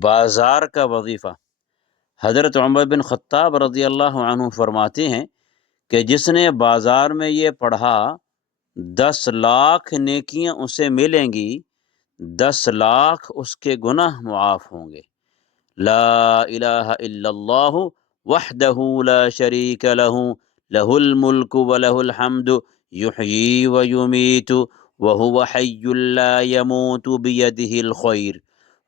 بازار کا وظیفہ۔ حضرت عمر بن خطاب رضی اللہ عنہ فرماتے ہیں کہ جس نے بازار میں یہ پڑھا 10 لاکھ نیکیاں اسے ملیں گی، 10 لاکھ اس کے گناہ معاف ہوں گے۔ لا الہ الا اللہ وحدہ لا شریک لہ لہ الملک ولہ الحمد یحیی ویمیت وہو حی لا یموت بیدہ الخیر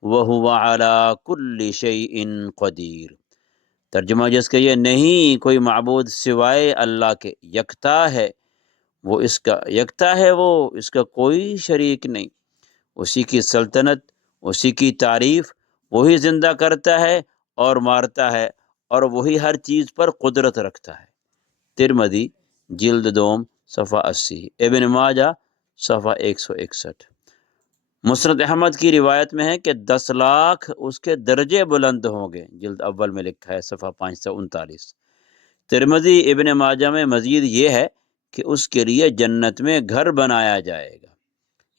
وہو علی کل شیء قدیر۔ ترجمہ جس کا یہ نہیں کوئی معبود سوائے اللہ کے، یکتا ہے وہ، اس کا یکتا ہے وہ، اس کا کوئی شریک نہیں، اسی کی سلطنت، اسی کی تعریف، وہی زندہ کرتا ہے اور مارتا ہے، اور وہی ہر چیز پر قدرت رکھتا ہے۔ ترمذی جلد دوم صفحہ 80، ابن ماجہ صفحہ 161۔ مسند احمد کی روایت میں ہے کہ 10 لاکھ اس کے درجے بلند ہوں گے، جلد اول میں لکھا ہے صفحہ 539۔ ترمذی ابن ماجہ میں مزید یہ ہے کہ اس کے لیے جنت میں گھر بنایا جائے گا۔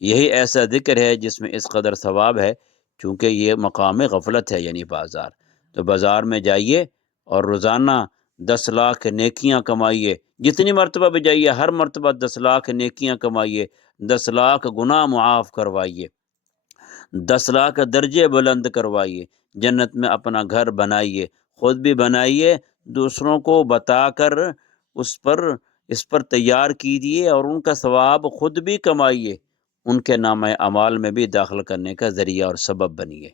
یہی ایسا ذکر ہے جس میں اس قدر ثواب ہے، چونکہ یہ مقام غفلت ہے، یعنی بازار۔ تو بازار میں جائیے اور روزانہ 10 لاکھ نیکیاں کمائیے، جتنی مرتبہ بھی جائیے ہر مرتبہ 10 لاکھ نیکیاں کمائیے، 10 لاکھ گناہ معاف کروائیے، 10 لاکھ درجے بلند کروائیے، جنت میں اپنا گھر بنائیے، خود بھی بنائیے، دوسروں کو بتا کر اس پر تیار کیجیے، اور ان کا ثواب خود بھی کمائیے، ان کے نامہ اعمال میں بھی داخل کرنے کا ذریعہ اور سبب بنیے۔